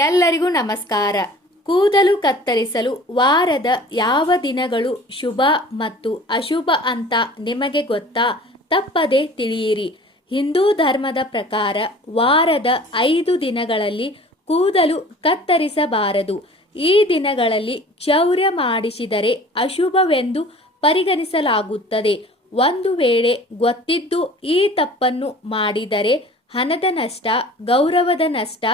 ಎಲ್ಲರಿಗೂ ನಮಸ್ಕಾರ. ಕೂದಲು ಕತ್ತರಿಸಲು ವಾರದ ಯಾವ ದಿನಗಳು ಶುಭ ಮತ್ತು ಅಶುಭ ಅಂತ ನಿಮಗೆ ಗೊತ್ತಾ? ತಪ್ಪದೆ ತಿಳಿಯಿರಿ. ಹಿಂದೂ ಧರ್ಮದ ಪ್ರಕಾರ ವಾರದ 5 ದಿನಗಳಲ್ಲಿ ಕೂದಲು ಕತ್ತರಿಸಬಾರದು. ಈ ದಿನಗಳಲ್ಲಿ ಕ್ಷೌರ್ಯ ಮಾಡಿಸಿದರೆ ಅಶುಭವೆಂದು ಪರಿಗಣಿಸಲಾಗುತ್ತದೆ. ಒಂದು ವೇಳೆ ಗೊತ್ತಿದ್ದು ಈ ತಪ್ಪನ್ನು ಮಾಡಿದರೆ ಹಣದ ನಷ್ಟ, ಗೌರವದ ನಷ್ಟ,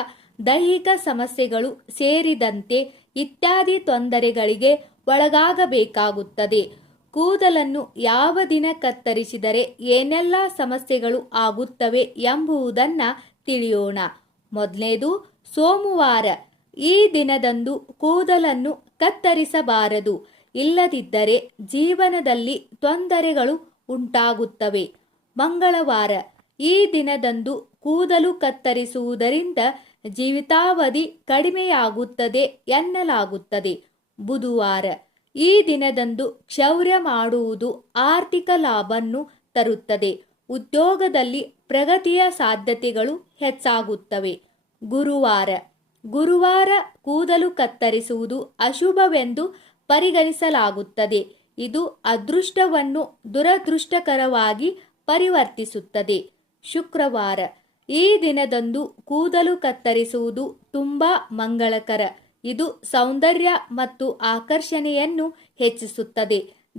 ದೈಹಿಕ ಸಮಸ್ಯೆಗಳು ಸೇರಿದಂತೆ ಇತ್ಯಾದಿ ತೊಂದರೆಗಳಿಗೆ ಒಳಗಾಗಬೇಕಾಗುತ್ತದೆ. ಕೂದಲನ್ನು ಯಾವ ದಿನ ಕತ್ತರಿಸಿದರೆ ಏನೆಲ್ಲ ಸಮಸ್ಯೆಗಳು ಆಗುತ್ತವೆ ಎಂಬುದನ್ನು ತಿಳಿಯೋಣ. ಮೊದಲನೇದು ಸೋಮವಾರ. ಈ ದಿನದಂದು ಕೂದಲನ್ನು ಕತ್ತರಿಸಬಾರದು. ಇಲ್ಲದಿದ್ದರೆ ಜೀವನದಲ್ಲಿ ತೊಂದರೆಗಳು ಉಂಟಾಗುತ್ತವೆ. ಮಂಗಳವಾರ. ಈ ದಿನದಂದು ಕೂದಲು ಕತ್ತರಿಸುವುದರಿಂದ ಜೀವಿತಾವಧಿ ಕಡಿಮೆಯಾಗುತ್ತದೆ ಎನ್ನಲಾಗುತ್ತದೆ. ಬುಧವಾರ. ಈ ದಿನದಂದು ಕ್ಷೌರ್ಯ ಮಾಡುವುದು ಆರ್ಥಿಕ ಲಾಭವನ್ನು ತರುತ್ತದೆ. ಉದ್ಯೋಗದಲ್ಲಿ ಪ್ರಗತಿಯ ಸಾಧ್ಯತೆಗಳು ಹೆಚ್ಚಾಗುತ್ತವೆ. ಗುರುವಾರ. ಗುರುವಾರ ಕೂದಲು ಕತ್ತರಿಸುವುದು ಅಶುಭವೆಂದು ಪರಿಗಣಿಸಲಾಗುತ್ತದೆ. ಇದು ಅದೃಷ್ಟವನ್ನು ದುರದೃಷ್ಟಕರವಾಗಿ ಪರಿವರ್ತಿಸುತ್ತದೆ. ಶುಕ್ರವಾರ. ಈ ದಿನದಂದು ಕೂದಲು ಕತ್ತರಿಸುವುದು ತುಂಬಾ ಮಂಗಳಕರ. ಇದು ಸೌಂದರ್ಯ ಮತ್ತು ಆಕರ್ಷಣೆಯನ್ನು ಹೆಚ್ಚಿಸುತ್ತದೆ.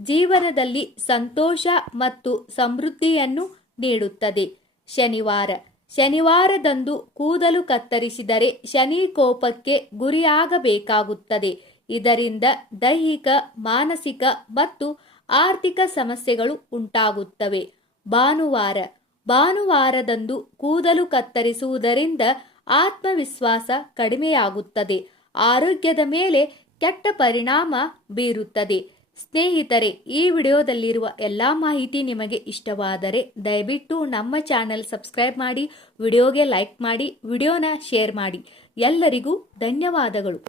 ಜೀವನದಲ್ಲಿ ಸಂತೋಷ ಮತ್ತು ಸಮೃದ್ಧಿಯನ್ನು ನೀಡುತ್ತದೆ. ಶನಿವಾರ. ಶನಿವಾರದಂದು ಕೂದಲು ಕತ್ತರಿಸಿದರೆ ಶನಿ ಕೋಪಕ್ಕೆ ಗುರಿಯಾಗಬೇಕಾಗುತ್ತದೆ. ಇದರಿಂದ ದೈಹಿಕ, ಮಾನಸಿಕ ಮತ್ತು ಆರ್ಥಿಕ ಸಮಸ್ಯೆಗಳು ಉಂಟಾಗುತ್ತವೆ. ಭಾನುವಾರ. ಭಾನುವಾರದಂದು ಕೂದಲು ಕತ್ತರಿಸುವುದರಿಂದ ಆತ್ಮವಿಶ್ವಾಸ ಕಡಿಮೆಯಾಗುತ್ತದೆ. ಆರೋಗ್ಯದ ಮೇಲೆ ಕೆಟ್ಟ ಪರಿಣಾಮ ಬೀರುತ್ತದೆ. ಸ್ನೇಹಿತರೆ, ಈ ವಿಡಿಯೋದಲ್ಲಿರುವ ಎಲ್ಲ ಮಾಹಿತಿ ನಿಮಗೆ ಇಷ್ಟವಾದರೆ ದಯವಿಟ್ಟು ನಮ್ಮ ಚಾನೆಲ್ ಸಬ್ಸ್ಕ್ರೈಬ್ ಮಾಡಿ, ವಿಡಿಯೋಗೆ ಲೈಕ್ ಮಾಡಿ, ವಿಡಿಯೋನ ಶೇರ್ ಮಾಡಿ. ಎಲ್ಲರಿಗೂ ಧನ್ಯವಾದಗಳು.